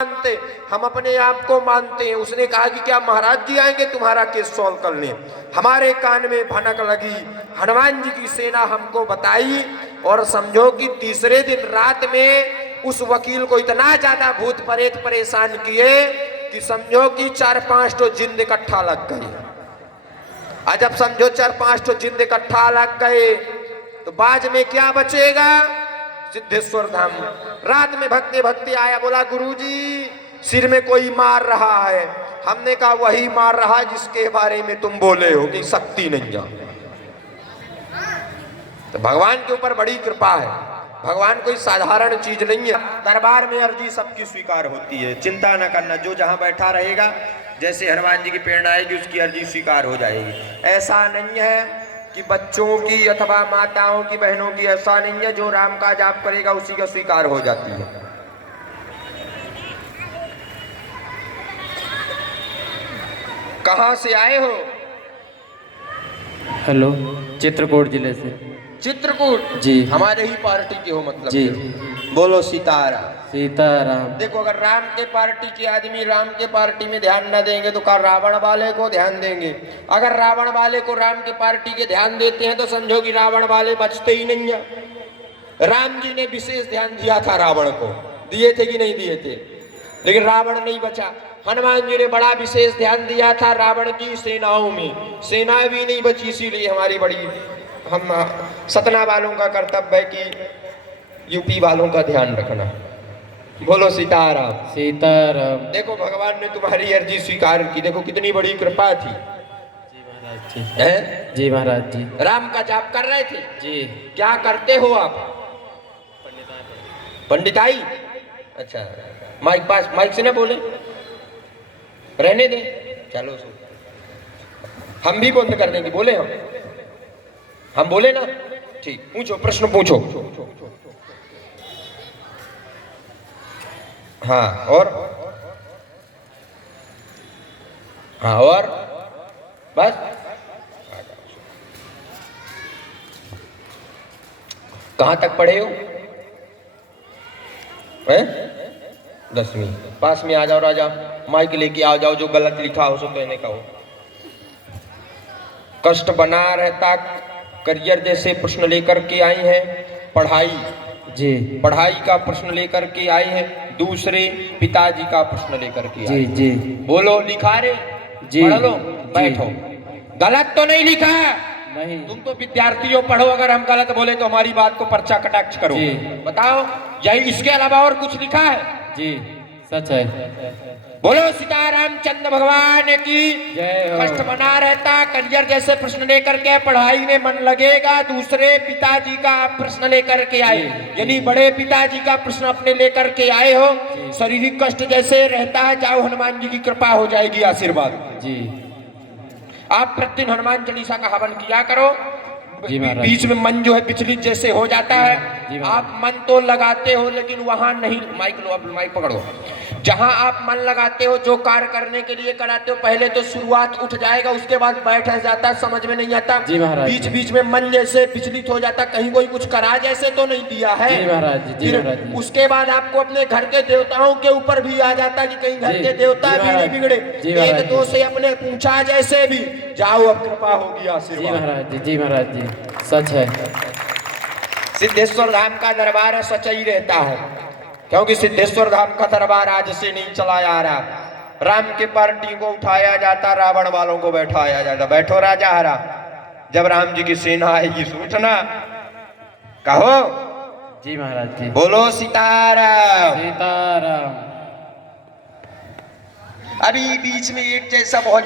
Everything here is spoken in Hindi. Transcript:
मानते, हम अपने आप को मानते हैं। उसने कहा कि क्या महाराज जी आएंगे तुम्हारा केस सॉल्व करने। हमारे कान में भनक लगी, हनुमान जी की सेना हमको बताई, और समझो कि तीसरे दिन रात में उस वकील को इतना ज्यादा भूत प्रेत परेशान किए कि समझो कि 4-5 तो जिंद इकट्ठा लग गए। जब समझो 4-5 तो जिंद इकट्ठा लग गए तो बाद में क्या बचेगा? सिद्धेश्वर धाम। रात में भक्ति भक्ति आया, बोला गुरुजी सिर में कोई मार रहा है। हमने कहा वही मार रहा जिसके बारे में तुम बोले हो कि शक्ति नहीं है। तो भगवान के ऊपर बड़ी कृपा है, भगवान कोई साधारण चीज नहीं है। दरबार में अर्जी सबकी स्वीकार होती है, चिंता न करना। जो जहां बैठा रहेगा, जैसे हनुमान जी की प्रेरणा आएगी उसकी अर्जी स्वीकार हो जाएगी। ऐसा नहीं है कि बच्चों की अथवा माताओं की, बहनों की, ऐसा नहीं है। जो राम का जाप करेगा उसी का स्वीकार हो जाती है। कहां से आए हो? हेलो, चित्रकूट जिले से। चित्रकूट जी। हमारे ही पार्टी के हो मतलब? जी। बोलो सीताराम। सीताराम। देखो, अगर राम के पार्टी के आदमी राम के पार्टी में ध्यान न देंगे तो क्या रावण वाले को ध्यान देंगे? अगर रावण वाले को राम के पार्टी के ध्यान देते हैं तो समझो कि रावण वाले बचते ही नहीं है। राम जी ने विशेष ध्यान दिया था रावण को, दिए थे कि नहीं दिए थे? लेकिन रावण नहीं बचा। हनुमान जी ने बड़ा विशेष ध्यान दिया था रावण की सेनाओं में, सेना भी नहीं बची। इसीलिए हमारी बड़ी, हम सतना वालों का कर्तव्य है कि यूपी वालों का ध्यान रखना। बोलो सीताराम। सीताराम। देखो, भगवान ने तुम्हारी अर्जी स्वीकार की, देखो कितनी बड़ी कृपा थी। जी महाराज जी। है? जी महाराज जी। राम का जाप कर रहे थे? जी। क्या करते हो आप? पंडिताई। अच्छा, माइक पास, माइक से ना बोले, रहने दे। चलो हम भी बंद कर देंगे, बोले हम बोले ना? ठीक, पूछो, प्रश्न पूछो। हाँ, और बस। कहां तक पढ़े हो? 10वीं। पास में आ जाओ राजा, माइक लेके आ जाओ। जो गलत लिखा हो सो कहने का हो। कष्ट बना रहता करियर जैसे प्रश्न लेकर के आई हैं। पढ़ाई, जी। पढ़ाई का प्रश्न लेकर के आई हैं। दूसरे पिताजी का प्रश्न लेकर के आई। जी जी। बोलो, लिखा रे? जी। पढ़ लो, बैठो। गलत तो नहीं लिखा? नहीं। तुम तो विद्यार्थी हो, पढ़ो। अगर हम गलत बोले तो हमारी बात को पर्चा कटाक्ष करो। जी। बताओ, यही इसके अलावा और कुछ लिखा है? जी, सच है। बोलो सीतारामचंद्र भगवान की जय हो। कष्ट बना रहता करियर जैसे प्रश्न लेकर के, पढ़ाई में मन लगेगा। दूसरे पिताजी का प्रश्न लेकर के आए, यानी बड़े पिताजी का प्रश्न अपने लेकर के आए हो। शारीरिक कष्ट जैसे रहता है, जाओ हनुमान जी की कृपा हो जाएगी, आशीर्वाद। जी। आप प्रतिदिन हनुमान चालीसा का हवन किया करो। जी महाराज। बीच में मन जो है विचलित जैसे हो जाता है। जी महाराज। आप मन तो लगाते हो लेकिन वहां नहीं, माइक लो, आप माइक पकड़ो। जहां आप मन लगाते हो, जो कार्य करने के लिए कराते हो, पहले तो शुरुआत उठ जाएगा, उसके बाद बैठ जाता, समझ में नहीं आता। जी महाराज। बीच बीच में मन जैसे विचलित हो जाता, कहीं कोई कुछ करा जैसे तो नहीं दिया है। जी महाराज जी। जी फिर महाराज जी। उसके बाद आपको अपने घर के देवताओं के ऊपर भी आ जाता कि कहीं घर जी। के देवता जी भी नहीं महाराज। बिगड़े। जी महाराज एक जी। दो से अपने पूछा जैसे भी जाओ, अब कृपा होगी, जी आशीर्वाद। महाराज जी। जी महाराज जी, सच है। सिद्धेश्वर धाम का दरबार सच ही रहता है, क्योंकि सिद्धेश्वर धाम का दरबार आज से नहीं चला आ रहा। राम के पार्टी को उठाया जाता, रावण वालों को बैठाया जाता। बैठो राजा हरा, जब राम जी की सेना आएगी सूचना कहो। जी महाराज जी। बोलो सीताराम। सीताराम। अभी बीच में एक जैसा बहुत